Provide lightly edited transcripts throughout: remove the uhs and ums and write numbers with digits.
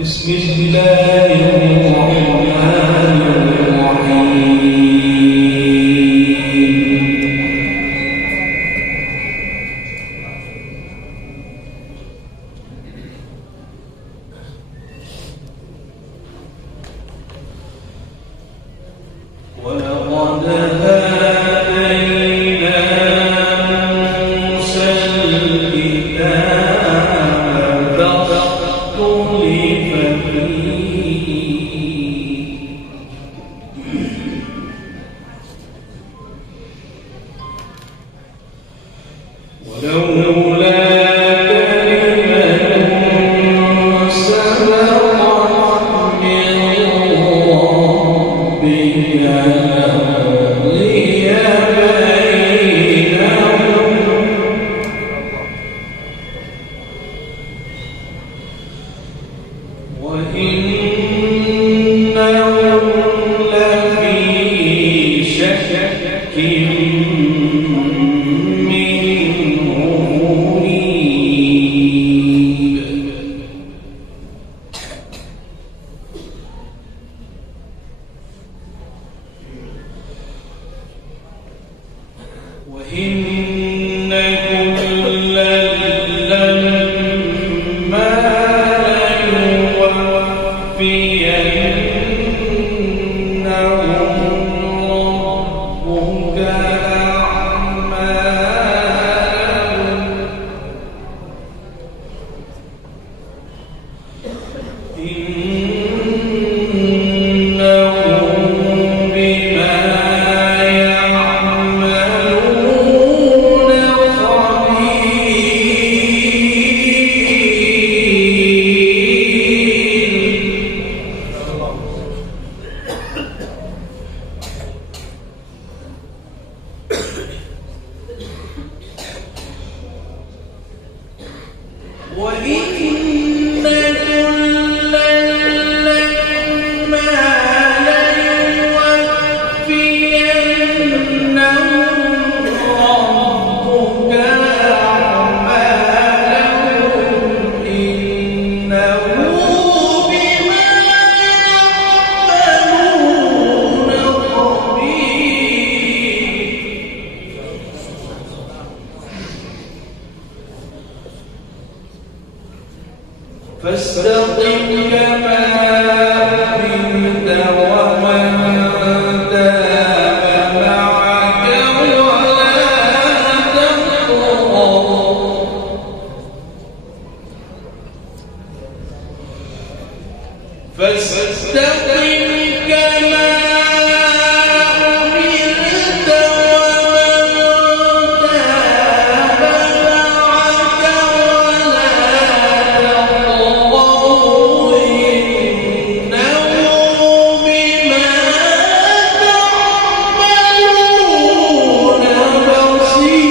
بسم الله الرحمن الرحيم ولقد آتينا موسى الكتاب فاختلف فيه ولولا كلمة سبقت من ربك لقضي بينهم وإنهم لفي شك منه مريب وإن كلا لما ليوفينهم ربك أعمالهم إنهم بما يعملون وإن كلا لما ليوفينهم ربك أعمالهم إنه بما يعملون خبير فاستقم كما أمرت ومن تاب معك ولا تطغوا فاستقم كما أمرت ومن تاب معك ولا تطغوا إنه بما تعملون بصير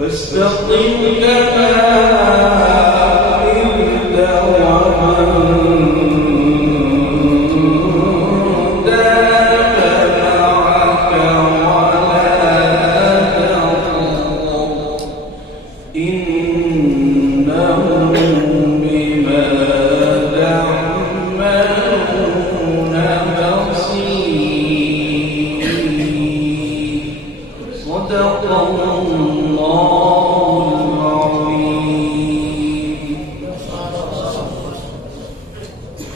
فاستقم كما أمرت ومن تاب معك ولا تطغوا إنهم بما تعملون بصير صدق الله العظيم.